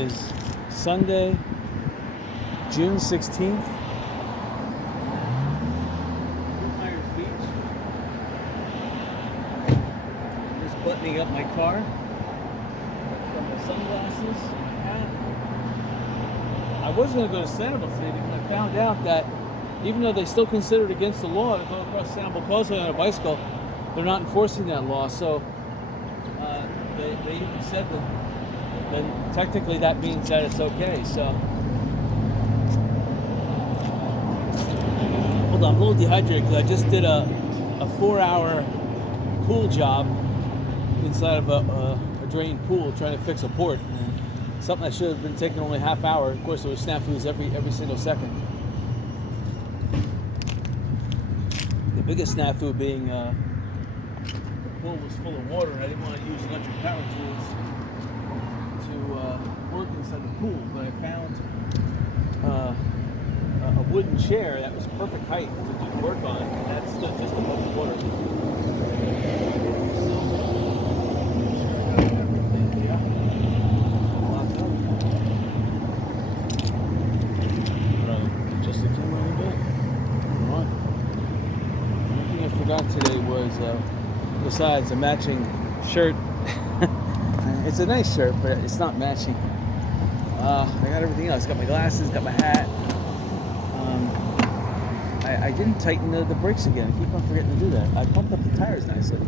is Sunday, June 16th. Beach. Just buttoning up my car. Got my sunglasses. I was going to go to Sanibel today because I found out that even though they still consider it against the law to go across Sanibel Causeway on a bicycle, they're not enforcing that law. So they even said that technically that means that it's okay. So hold on, I'm a little dehydrated because I just did a 4-hour pool job inside of a drained pool trying to fix a port. Something that should have been taking only a half hour. Of course, there was snafus every single second. The biggest snafu being the pool was full of water, and I didn't want to use electric power tools to work inside the pool. But I found a wooden chair that was perfect height to do work on, and that stood just above the water. Today was besides a matching shirt. It's a nice shirt, but it's not matching. I got everything else. Got my glasses, got my hat. I didn't tighten the brakes again. I keep on forgetting to do that. I pumped up the tires nicely.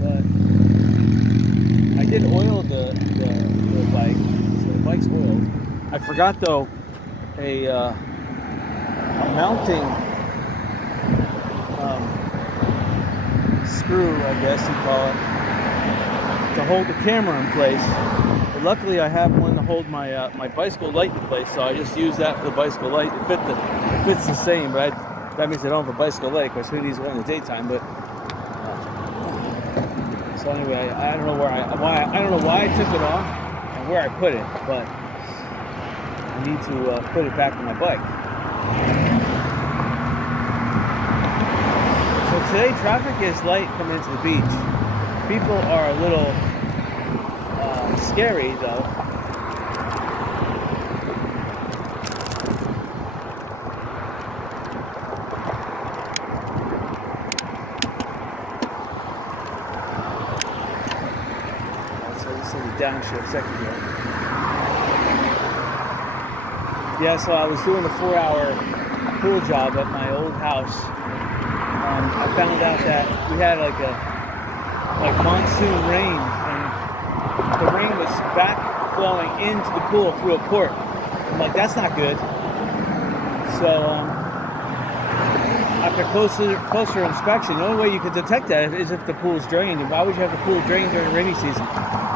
But I did oil the bike, so the bike's oiled. I forgot though a mounting screw, I guess you call it, to hold the camera in place. But luckily I have one to hold my my bicycle light in place, so I just use that for the bicycle light. It fits the same, but that means I don't have a bicycle light, because who needs one in the daytime? But so anyway, I don't know why I took it off and where I put it, but I need to put it back on my bike. So today traffic is light coming into the beach. People are a little scary though. So this is a downshift second gear. Yeah, so I was doing a 4-hour pool job at my old house. I found out that we had like monsoon rain, and the rain was back flowing into the pool through a port. I'm like, that's not good. So after closer inspection, the only way you could detect that is if the pool is drained. And why would you have the pool drained during the rainy season?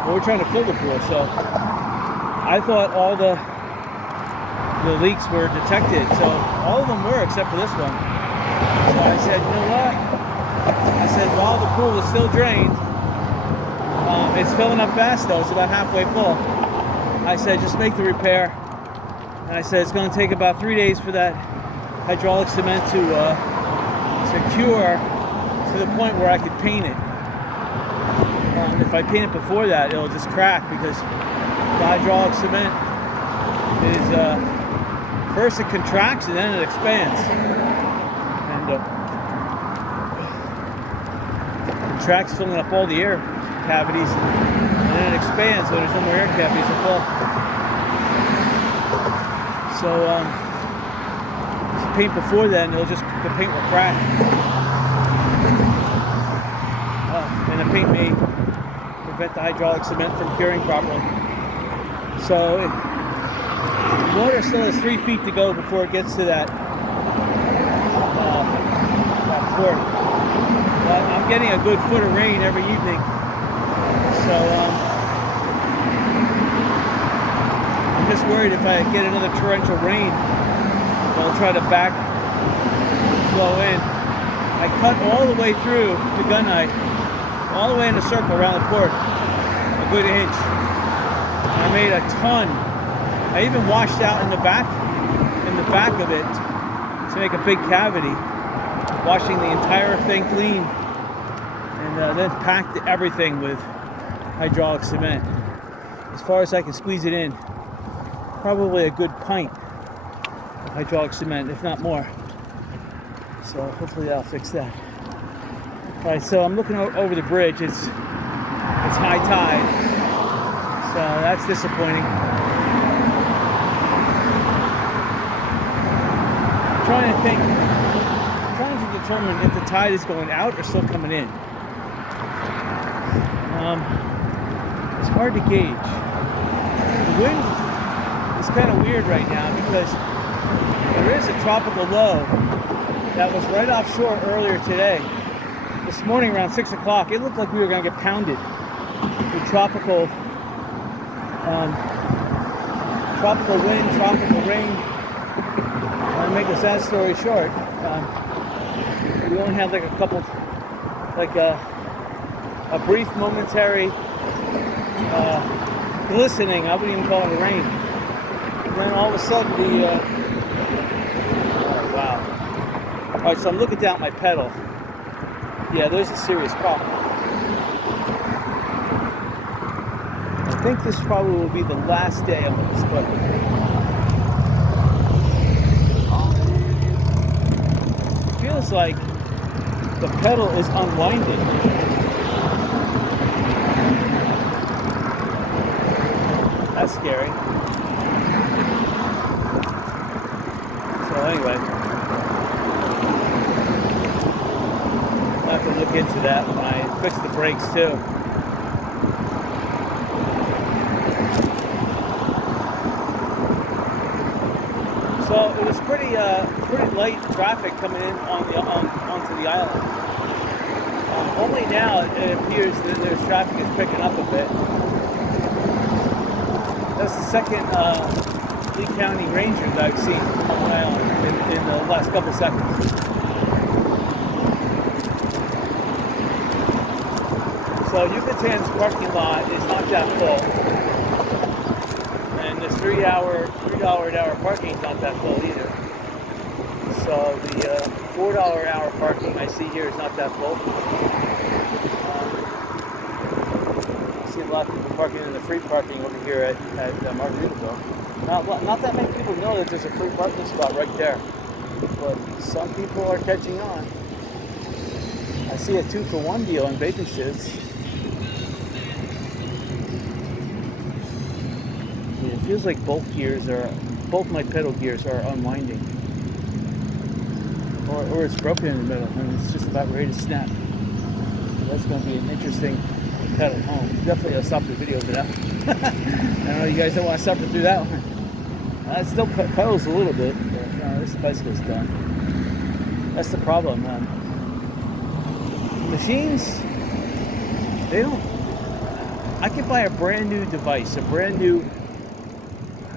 Well, we're trying to fill the pool, so I thought all the leaks were detected, so all of them were except for this one. So I said, you know what? I said, while the pool is still drained, it's filling up fast though, it's about halfway full. I said, just make the repair. And I said, it's going to take about 3 days for that hydraulic cement to cure to the point where I could paint it. If I paint it before that, it'll just crack, because the hydraulic cement is first it contracts and then it expands, and contracts, filling up all the air cavities, and then it expands when there's no more air cavities to fill. So paint before then, the paint will crack, and the paint may prevent the hydraulic cement from curing properly. So the water still has 3 feet to go before it gets to that port. But I'm getting a good foot of rain every evening, so I'm just worried if I get another torrential rain, they'll try to back flow in. I cut all the way through the gun eye, all the way in a circle around the port, a good inch. I made a ton. I even washed out in the back of it to make a big cavity, washing the entire thing clean. And and then packed everything with hydraulic cement as far as I can squeeze it in. Probably a good pint of hydraulic cement, if not more. So hopefully that'll fix that. All right, so I'm looking over the bridge. It's high tide, so that's disappointing. Trying to determine if the tide is going out or still coming in. It's hard to gauge. The wind is kind of weird right now because there is a tropical low that was right offshore earlier today. This morning around 6 o'clock, it looked like we were going to get pounded with tropical wind, tropical rain. To make a sad story short, we only had like a couple, like a brief momentary glistening. I wouldn't even call it a rain. And then all of a sudden oh, wow. All right, so I'm looking down at my pedal. Yeah, there's a serious problem. I think this probably will be the last day I'm on this boat. Feels like the pedal is unwinding. That's scary. So anyway, I'll have to look into that when I fix the brakes too. So it was pretty light traffic coming in onto the island. Only now it appears that there's traffic is picking up a bit. That's the second Lee County Ranger that I've seen on the island in the last couple seconds. So Yucatan's parking lot is not that full. And the $3 an hour parking is not that full either. So the $4 an hour parking I see here is not that full. I see a lot of people parking in the free parking over here at Margaritaville. Not that many people know that there's a free parking spot right there. But some people are catching on. I see a 2-for-1 deal on bacon shits. It feels like both my pedal gears are unwinding. Or it's broken in the middle and it's just about ready to snap. That's going to be an interesting pedal home. Definitely I'll stop the video for that. I know you guys don't want to suffer through that one. It still pedals a little bit, but no, this bicycle's done. That's the problem. Machines, they don't. I could buy a brand new device, a brand new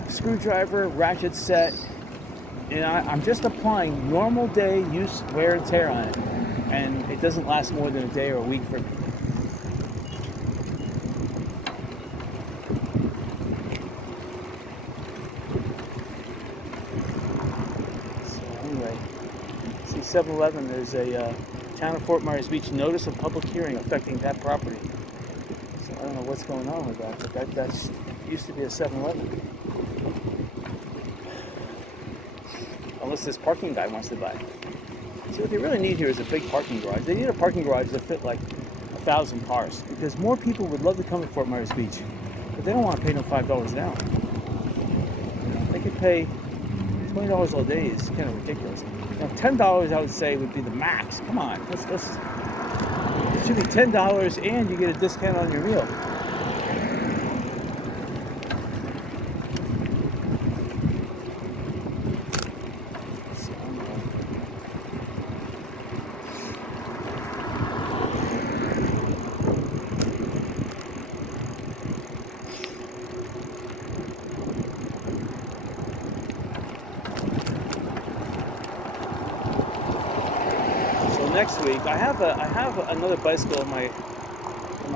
screwdriver, ratchet set, and I'm just applying normal day use, wear and tear on it, and it doesn't last more than a day or a week for me. So anyway, see 7-Eleven, there's a Town of Fort Myers Beach notice of public hearing affecting that property. So I don't know what's going on with that, but that used to be a 7-Eleven. Unless this parking guy wants to buy it. See, what they really need here is a big parking garage. They need a parking garage that fit like 1,000 cars, because more people would love to come to Fort Myers Beach, but they don't want to pay no $5 an hour. They could pay $20 all day. Is kind of ridiculous. Now, $10 I would say would be the max. Come on, let's it should be $10 and you get a discount on your meal. Next week, I have another bicycle in my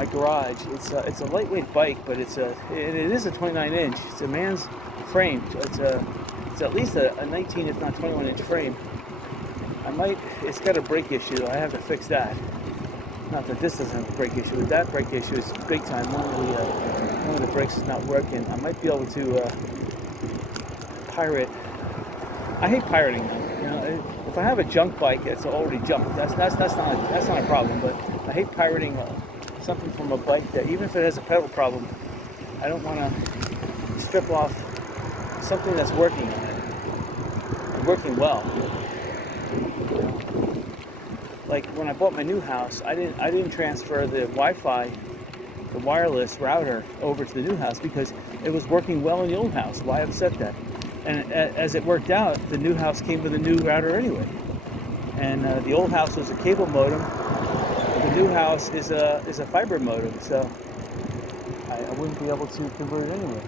garage. It's a lightweight bike, but it is a 29-inch. It's a man's frame. It's at least a 19, if not 21-inch frame. It's got a brake issue. I have to fix that. Not that this doesn't have a brake issue, but that brake issue is big time. One of the brakes is not working. I might be able to pirate. I hate pirating though. You know, if I have a junk bike that's already junked, that's not a problem. But I hate pirating something from a bike that, even if it has a pedal problem, I don't want to strip off something that's working on it and working well. Like when I bought my new house, I didn't transfer the Wi-Fi, the wireless router over to the new house because it was working well in the old house. Why upset that? And as it worked out, the new house came with a new router anyway. And the old house was a cable modem. The new house is a fiber modem, so I wouldn't be able to convert it anyway.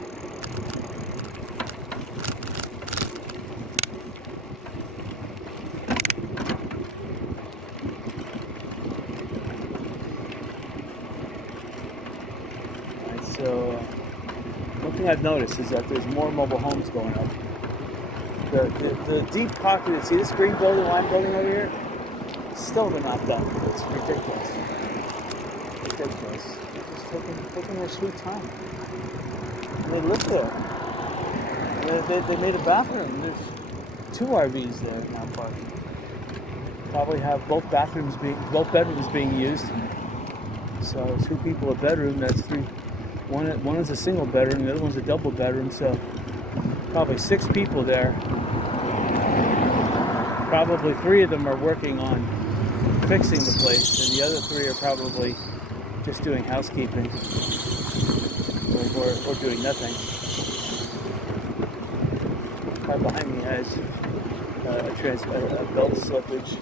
So one thing I've noticed is that there's more mobile homes going up. The deep pocket, see this green building, lime building over here? Still been knocked down. It's ridiculous. Ridiculous. They're just taking their sweet time. And they live there. They made a bathroom. There's 2 RVs there now parked. Probably have both bedrooms being used. So 2 people a bedroom, that's 3. One is a single bedroom, the other one's a double bedroom, so probably 6 people there. Probably 3 of them are working on fixing the place, and the other 3 are probably just doing housekeeping or doing nothing. Right behind me has a belt slippage.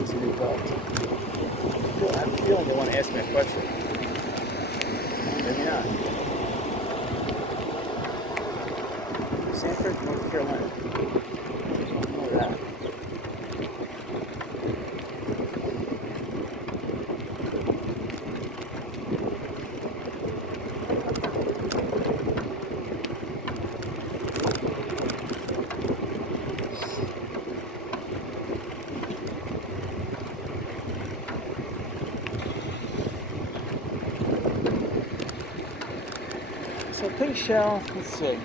It's a new belt. I have a feeling they want to ask me a question. Maybe not. Sanford, North Carolina. Look at that. So Pink Shell, let's see.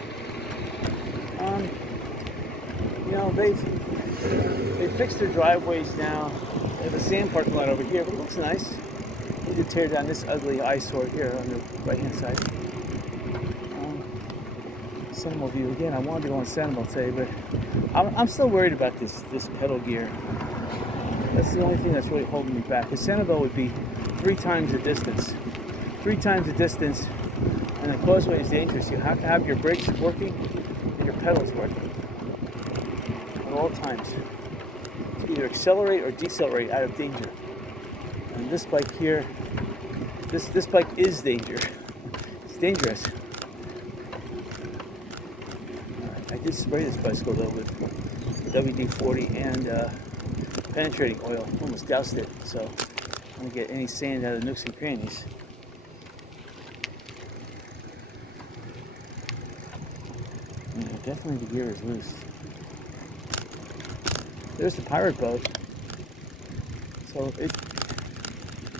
You know, they fixed their driveways now. They have a sand parking lot over here, but it looks nice. We could tear down this ugly eyesore here on the right-hand side. Sanibel view again. I wanted to go on Sanibel today, but I'm still worried about this pedal gear. That's the only thing that's really holding me back. Because Sanibel would be 3 times the distance. 3 times the distance. And the causeway is dangerous. You have to have your brakes working and your pedals working at all times. To either accelerate or decelerate out of danger. And this bike here, this bike is danger. It's dangerous. I did spray this bicycle though with WD-40 and penetrating oil. Almost doused it, so I don't get any sand out of the nooks and crannies. Yeah, definitely the gear is loose. There's the pirate boat. So it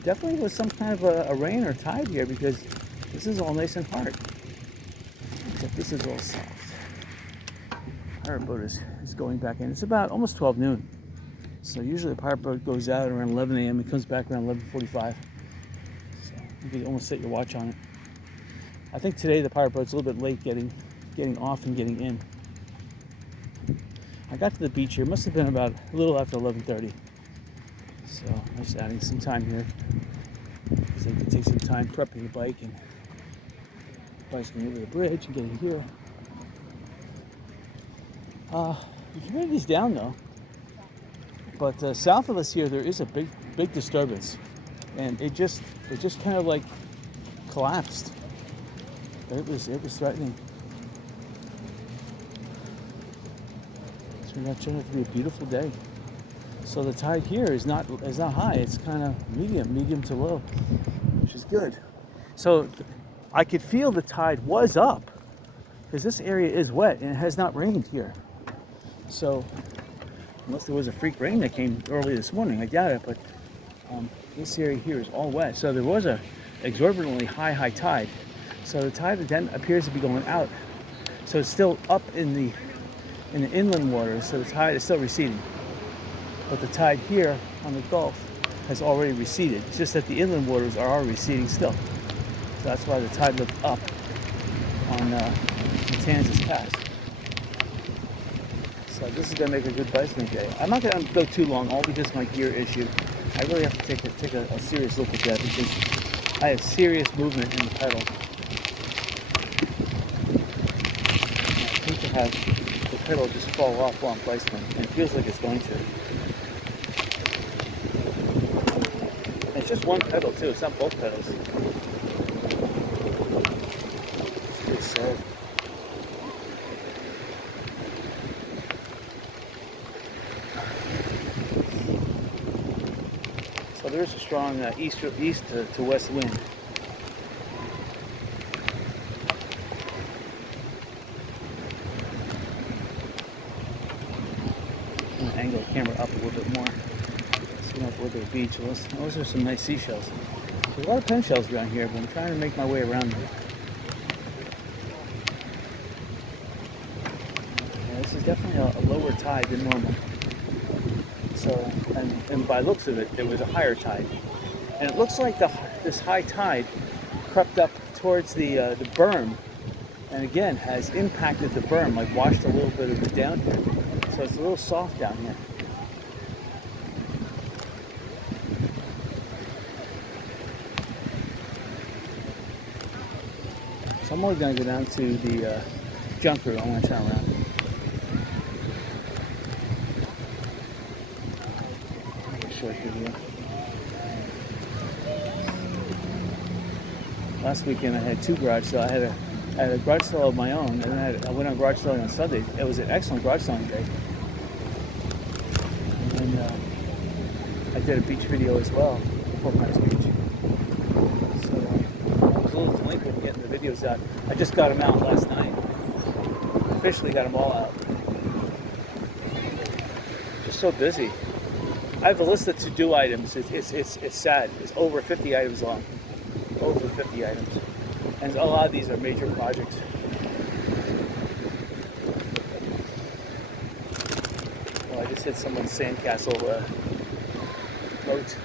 definitely was some kind of a rain or tide here because this is all nice and hard. Except this is all soft. Pirate boat is going back in. It's about almost 12 noon. So usually the pirate boat goes out around 11 a.m. It comes back around 11:45. So you can almost set your watch on it. I think today the pirate boat's a little bit late getting off and getting in. I got to the beach here. Must have been about a little after 11:30. So I'm just adding some time here. So you can take some time prepping the bike and bicycling over the bridge and getting here. The humidity's down though. But south of us here, there is a big disturbance, and it just kind of like collapsed. It was threatening. Turned out to be a beautiful day. So the tide here is not high. It's kind of medium to low, which is good. So I could feel the tide was up because this area is wet and it has not rained here. So unless there was a freak rain that came early this morning, I doubt it. But this area here is all wet. So there was a exorbitantly high tide. So the tide then appears to be going out. So it's still up in the inland waters. So the tide is still receding. But the tide here on the Gulf has already receded. It's just that the inland waters are already receding still. So that's why the tide looked up on Matanzas Pass. So this is gonna make a good bicycling day. I'm not gonna go too long, all because of my gear issue. I really have to take a serious look at that because I have serious movement in the pedal. I hate to have the pedal just fall off while I'm bicycling, and it feels like it's going to. And it's just one pedal too, it's not both pedals. It's good. So there's a strong east to west wind. I'm gonna angle the camera up a little bit more. So you don't have to look at the beach. Those are some nice seashells. There's a lot of pen shells around here, but I'm trying to make my way around them. Yeah, this is definitely a lower tide than normal. So, and by looks of it, there was a higher tide. And it looks like this high tide crept up towards the berm, and again has impacted the berm, like washed a little bit of it down here. So it's a little soft down here. So I'm only going to go down to the junk room. I want to turn around. Short video. Last weekend I had 2 garage sales. I had a garage sale of my own, and then I went on garage selling on Sunday. It was an excellent garage selling day. And then I did a beach video as well, Four Pines Beach. So I was a little delinquent getting the videos out. I just got them out last night. Officially got them all out. Just so busy. I have a list of to-do items. It's sad. It's over 50 items long. Over 50 items. And a lot of these are major projects. Well, I just hit someone's sandcastle moat.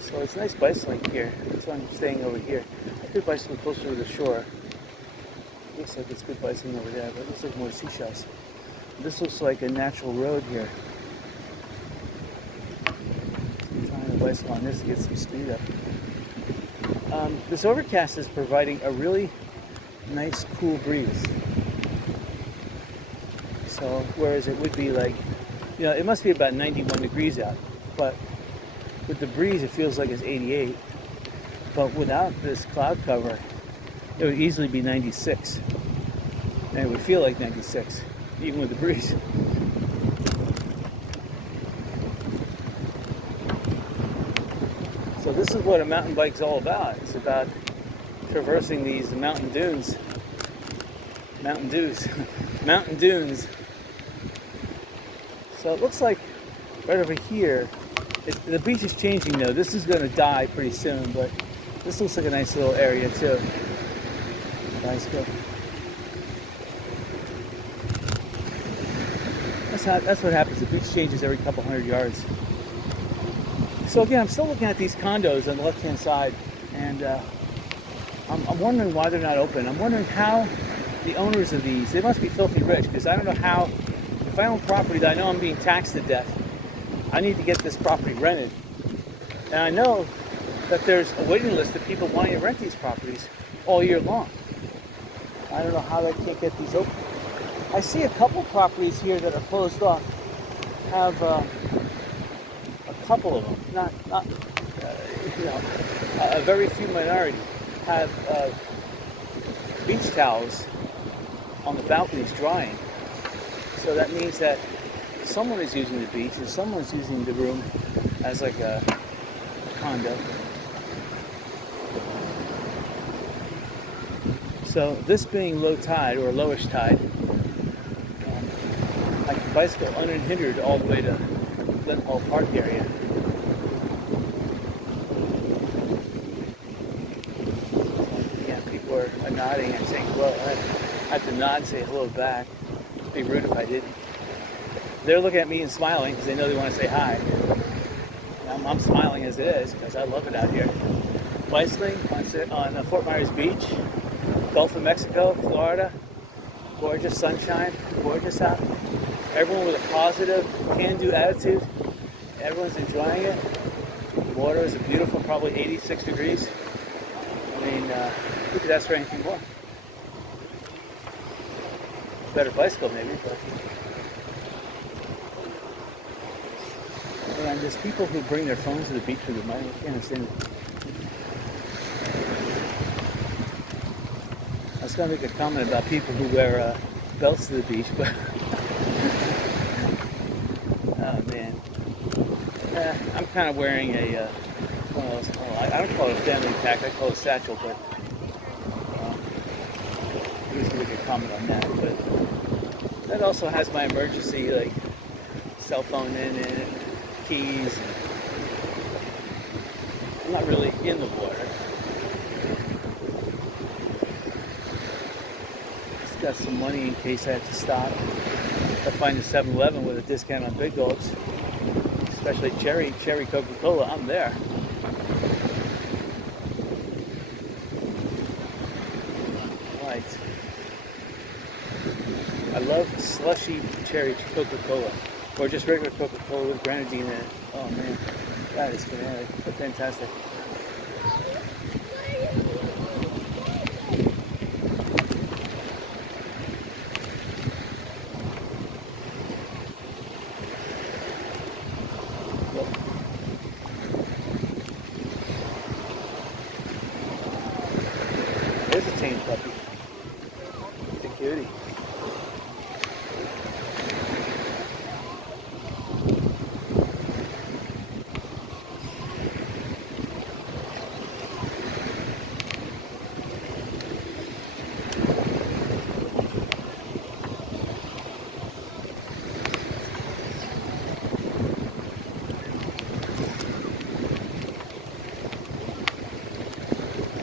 So it's nice bicycling here. That's why I'm staying over here. I could bicycle closer to the shore. Looks like it's good bicycling over there, but it looks like more seashells. This looks like a natural road here. I'm trying to bicycle on this to get some speed up. This overcast is providing a really nice cool breeze. So whereas it would be like, it must be about 91 degrees out, but with the breeze it feels like it's 88. But without this cloud cover, it would easily be 96. And it would feel like 96, even with the breeze. So this is what a mountain bike's all about. It's about traversing these mountain dunes. Mountain dunes. So it looks like right over here, the beach is changing though. This is going to die pretty soon, but this looks like a nice little area too. Nice go. That's what happens. The beach changes every couple hundred yards. So again, I'm still looking at these condos on the left-hand side, and I'm wondering why they're not open. I'm wondering how the owners of these, they must be filthy rich, because I don't know how, if I own property that I know I'm being taxed to death, I need to get this property rented. And I know that there's a waiting list of people wanting to rent these properties all year long. I don't know how they can't get these open. I see a couple properties here that are closed off have a couple of them, not a very few minority have beach towels on the balconies drying. So that means that someone is using the beach and someone is using the room as like a condo. So this being low tide or lowish tide, I bicycle unhindered all the way to Glen Hall Park area. Yeah, people are nodding and saying hello. I have to nod and say hello back. It'd be rude if I didn't. They're looking at me and smiling because they know they want to say hi. I'm smiling as it is because I love it out here. Bicycling on Fort Myers Beach, Gulf of Mexico, Florida. Gorgeous sunshine, gorgeous out. Everyone with a positive, can-do attitude. Everyone's enjoying it. The water is beautiful, probably 86 degrees. I mean, who could ask for anything more? Better bicycle maybe, but. And there's people who bring their phones to the beach with them. I can't understand it. I was going to make a comment about people who wear belts to the beach, but oh man, I'm kind of wearing a one of those. I don't call it a family pack. I call it a satchel, but I'm just going to make a comment on that. But that also has my emergency like cell phone in it, keys. I'm not really in the water. Got some money in case I have to stop. If I find a 7-Eleven with a discount on big gulps, especially cherry Coca-Cola, I'm there. Right. I love slushy cherry Coca-Cola, or just regular Coca-Cola with grenadine in it. Oh man, that is fantastic. There's a tame puppy. It's a cutie.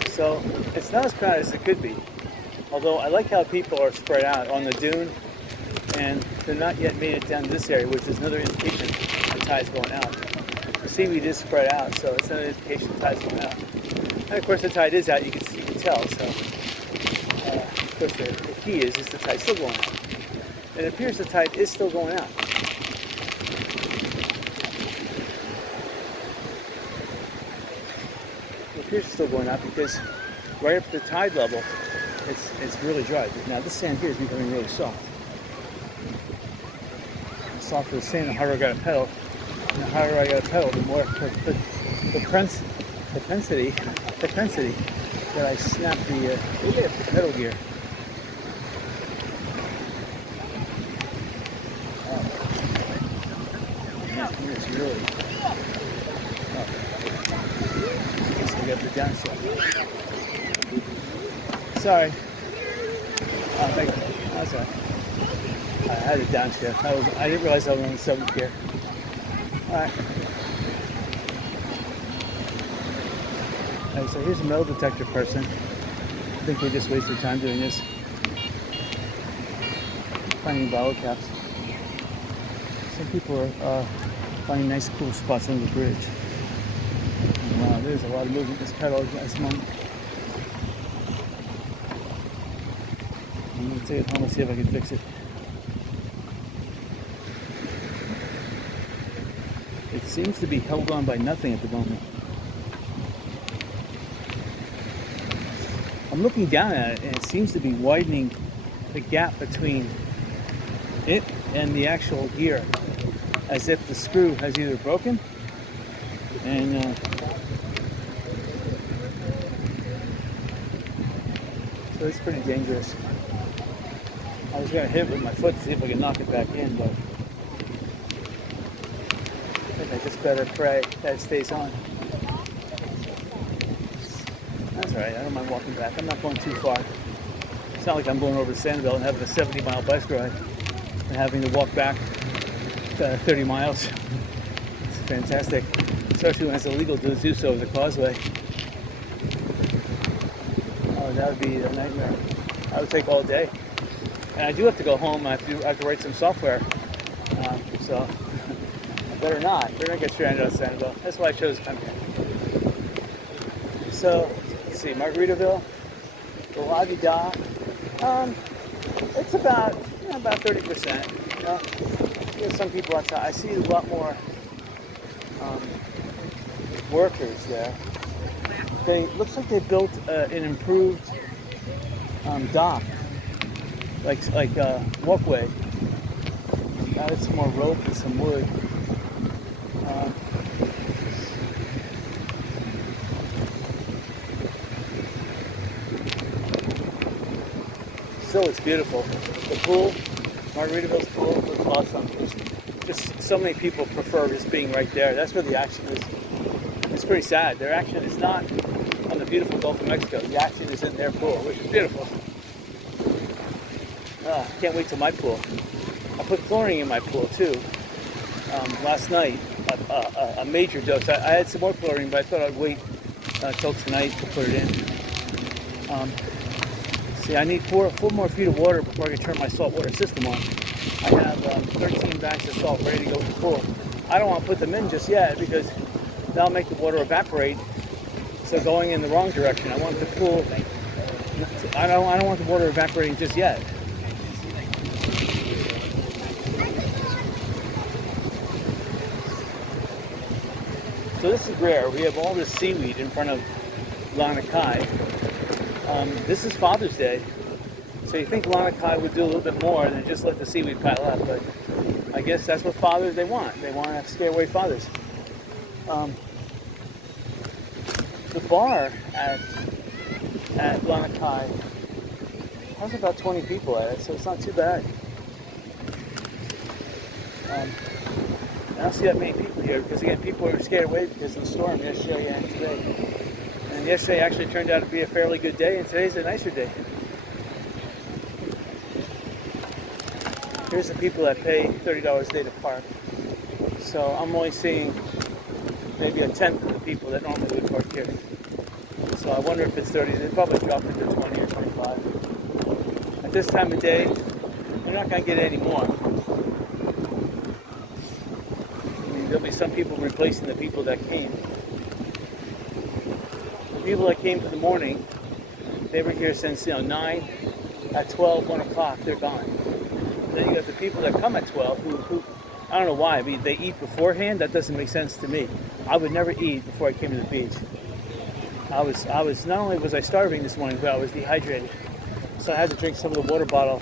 So it's not as crowded as it could be. Although I like how people are spread out on the dune, and they're not yet made it down to this area, which is another indication the tide's going out. The seaweed is spread out, so it's another indication the tide's going out. And of course the tide is out, you can tell. So of course the key is the tide's still going out. And it appears the tide is still going out. It appears it's still going out because right up to the tide level, it's really dry. Now this sand here is becoming really soft. The softer the sand, the harder I got to pedal. And the harder I got to pedal, the more the propensity that I snap the pedal gear. It's really. We got the downshift. Sorry. Oh, thank you. That's all right. I had a downshift. I didn't realize I was on the 7th gear. Alright. Alright, so here's a metal detector person. I think they just wasted time doing this. Finding bottle caps. Some people are finding nice cool spots under the bridge. Wow, there's a lot of movement in this pedal at this moment. I'm going to take it home and see if I can fix it. It seems to be held on by nothing at the moment. I'm looking down at it and it seems to be widening the gap between it and the actual gear, as if the screw has either broken and so it's pretty dangerous. I was going to hit it with my foot to see if I could knock it back in, but I think I just better pray that it stays on. That's alright, I don't mind walking back. I'm not going too far. It's not like I'm going over the Sandbelt and having a 70-mile bicycle ride and having to walk back 30 miles. It's fantastic, especially when it's illegal to do so over the causeway. Oh, that would be a nightmare. I would take all day. And I do have to go home. I have to write some software. So I better not. Better not get stranded out of Sanibel. That's why I chose to come here. So, let's see, Margaritaville, the La Di Da. It's about 30%. You know, there's some people outside. I see a lot more workers there. Looks like they built an improved dock, like walkway. Added some more rope and some wood. Still, it's beautiful. The pool, Margaritaville's pool, looks awesome. Just so many people prefer just being right there. That's where the action is. It's pretty sad. Their action is not on the beautiful Gulf of Mexico. The action is in their pool, which is beautiful. Can't wait till my pool. I put chlorine in my pool too. Last night, a major dose. I had some more chlorine, but I thought I'd wait till tonight to put it in. See, I need four more feet of water before I can turn my saltwater system on. I have 13 bags of salt ready to go in the pool. I don't want to put them in just yet because that'll make the water evaporate. So going in the wrong direction. I want the pool. I don't want the water evaporating just yet. So this is rare. We have all this seaweed in front of Lanakai. This is Father's Day, so you think Lanakai would do a little bit more than just let the seaweed pile up, but I guess that's what fathers they want. They want to scare away fathers. The bar at Lanakai has about 20 people at it, so it's not too bad. I don't see that many people here because, again, people are scared away because of the storm yesterday and today. And yesterday actually turned out to be a fairly good day, and today's a nicer day. Here's the people that pay $30 a day to park. So I'm only seeing maybe a tenth of the people that normally would park here. So I wonder if it's 30. They probably dropped it to 20 or 25. At this time of day, you're not going to get any more. There'll be some people replacing the people that came. The people that came for the morning, they were here since 9, at 12, 1 o'clock, they're gone. And then you got the people that come at 12 who I don't know why, but they eat beforehand. That doesn't make sense to me. I would never eat before I came to the beach. I was not only was I starving this morning, but I was dehydrated. So I had to drink some of the water bottle,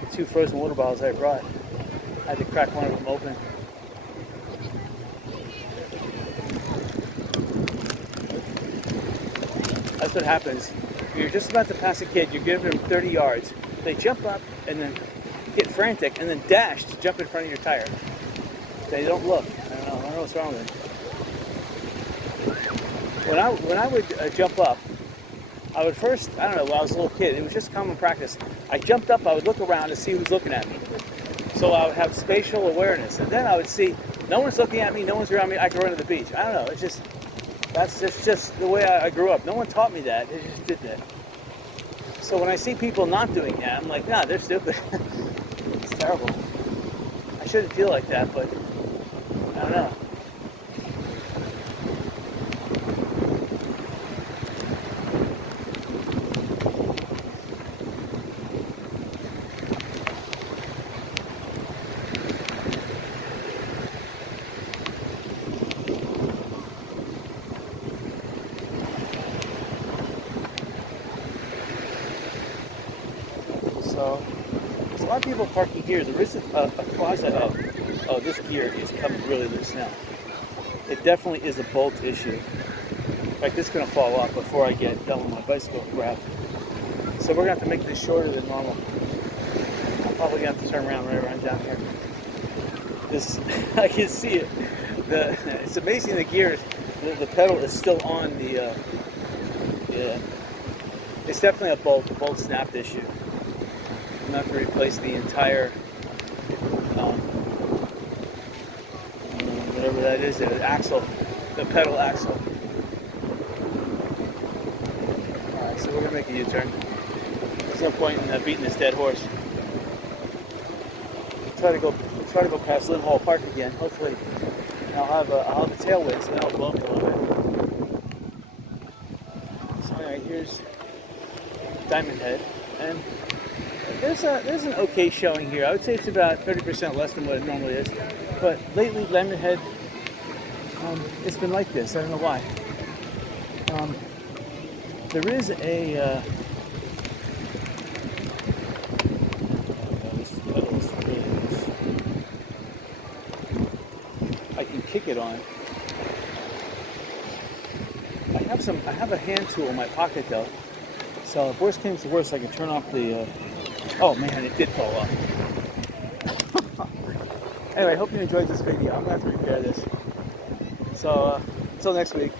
the 2 frozen water bottles I brought. I had to crack one of them open. That's what happens. You're just about to pass a kid, you're giving them 30 yards. They jump up and then get frantic and then dash to jump in front of your tire. They don't look. I don't know what's wrong with them. When I would jump up, I would first, I don't know, when I was a little kid, it was just common practice. I jumped up, I would look around to see who's looking at me. So I would have spatial awareness. And then I would see, no one's looking at me, no one's around me, I can run to the beach. I don't know, that's just the way I grew up. No one taught me that, they just did that. So when I see people not doing that, I'm like, nah, they're stupid. It's terrible. I shouldn't feel like that, but I don't know. So there's a lot of people parking here. There is a closet of, oh, this gear is coming really loose now. It definitely is a bolt issue. In fact, it's going to fall off before I get done with my bicycle wrap. So we're going to have to make this shorter than normal. I'm probably going to have to turn around right around down here. This, I can see it. It's amazing the gear, the pedal is still on the, yeah. It's definitely a bolt snapped issue. I'm going to have to replace the entire that is the axle, the pedal axle. Alright, so we're gonna make a U-turn. There's no point in beating this dead horse. Try to go past Lynn Hall Park again. Hopefully, I'll have a tailwind, so that'll blow me a little bit. So anyway, here's Diamond Head, and there's an okay showing here. I would say it's about 30% less than what it normally is. But lately, Diamond Head, it's been like this. I don't know why. There is a this pedal is really loose. I can kick it on. I have a hand tool in my pocket though. So if worst comes to worst, I can turn off the. Oh man, it did fall off. Anyway, I hope you enjoyed this video. I'm gonna have to repair this. So until next week.